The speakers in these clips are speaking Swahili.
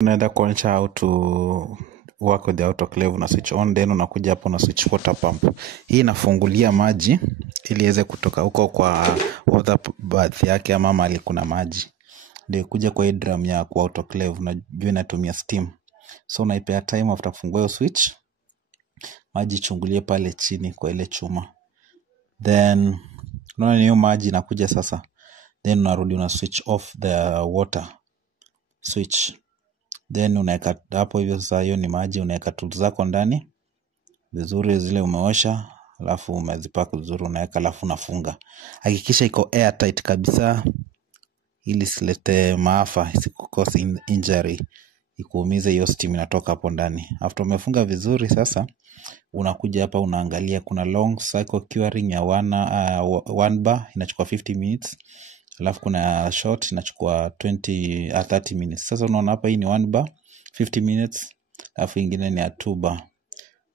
Unaenda kuonyesha how to work with the autoclave na switch on, then unakuja hapo na switch water pump. Hii inafungulia maji ili iweze kutoka huko kwa water bath yake ama mahali kuna maji. Ndio kuja kwa hii drum ya kwa autoclave, unajua inatumia steam. So unaipea time after kufungua hiyo switch, maji chungulie pale chini kwa ile chuma. Then unaona hiyo maji inakuja sasa. Then unarudi una switch off the water switch. Then unaweka hapo hivyo sasa, hiyo ni maji, unaweka tools zako ndani vizuri zile umeosha, alafu umezipaka vizuri unaweka, alafu unafunga. Hakikisha iko airtight kabisa ili silete maafa, isikukose injury, ikuumize. Hiyo steam inatoka hapo ndani. After umefunga vizuri sasa, unakuja hapa unaangalia kuna long cycle curing ya one bar inachukua 50 minutes. Alafu kuna short inachukua 30 minutes. Sasa unaona hapa hii ni 1 bar 50 minutes, alafu ingine ni ya 2 bar.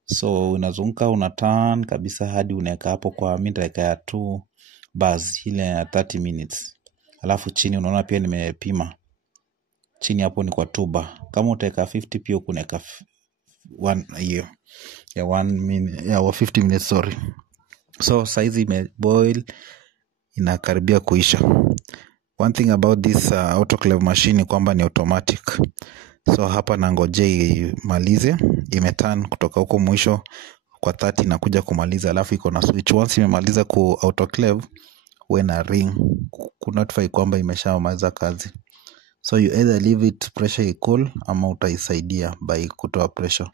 So unazunguka una turn kabisa hadi unaweka hapo kwa mita ya 2 bars ile ya 30 minutes. Alafu chini unaona pia nimepima. Chini hapo ni kwa 2 bar. Kama utaweka 50 pia unaweka 1 hiyo ya 1 minute ya 50 minutes, sorry. So size imeboil, inakaribia kuisha. One thing about this autoclave machine ni kwamba ni automatic. So hapa nangoje imalize, imeturn kutoka huko mwisho kwa 30 na kuja kumaliza, alafu iko na switch. Once imemaliza ku autoclave, we na ring kunotify kwamba imeshamaliza kazi. So you either leave it pressure cool ama utaisaidia by kutoa pressure.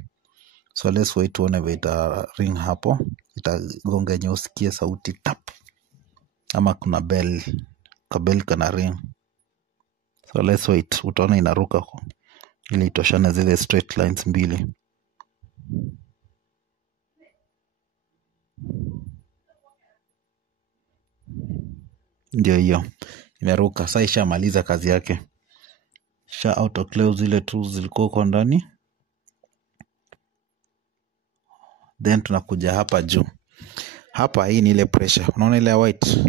So let's wait tuone vile ita ring hapo. Itagonga yenye usikie sauti tap, ama kuna bell, kabel kana ring. So let's wait, utaona inaruka ili itoshane zile straight lines mbili. Ndio hiyo imeruka. Sasa ishamaliza kazi yake, sha autoclave zile tools zilikuwa huko ndani. Then tunakuja hapa juu. Hapa hii ni ile pressure, unaona ile white,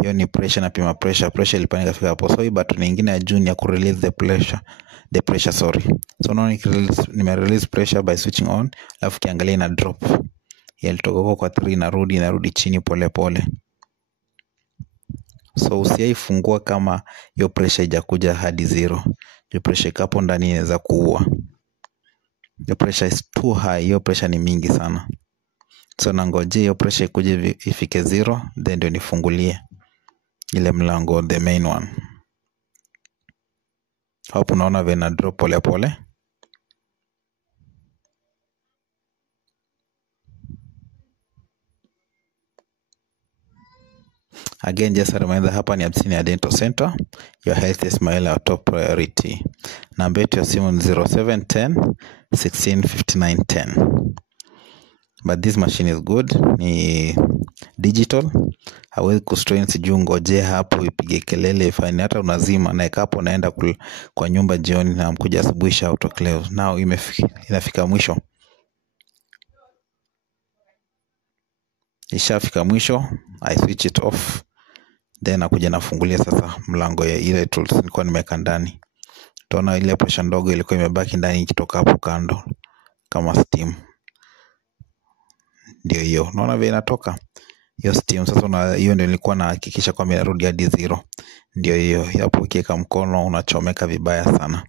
hiyo ni pressure. Na pima pressure ilipanda kufika hapo. So hii button nyingine ya juu ni ya ku release the pressure, sorry. So unaona nime release pressure by switching on, alafu kiangalia ina drop. Ilitoka huko kwa 3 inarudi chini pole pole. So usiaifungua kama hiyo pressure haijakuja hadi 0. Hiyo pressure hapo ndani inaweza kuua. The pressure is too high, hiyo pressure ni mingi sana. So nangoje hiyo pressure ikuje ifike 0, then ndio nifungulie ile mlango, the main one. Hapo unaona vena drop pole pole. Again, just a reminder, hapa ni Abyssinia Dental Center. Your health is my top priority. Namba yetu ya simu ni 0710 165910. But this machine is good, ni digital. Hawezi kustrain sijui ngoje hapo ipige kelele ifanye, hata unazima na hapo unaenda kwa nyumba jioni na mkuja asubuhi sha autoclave. Now inafika mwisho. Ishafika mwisho, I switch it off. Then nakuja nafungulia sasa mlango ya ile tools nilikuwa nimeweka ndani. Tunaona ile pressure ndogo ilikuwa imebaki ndani ikitoka hapo kando kama steam. Ndio hiyo. Unaona vile inatoka hiyo steam. Sasa hiyo ndio nilikuwa nahakikisha kwamba inarudi hadi 0. Ndio hiyo. Hapo ukiweka mkono unachomeka vibaya sana.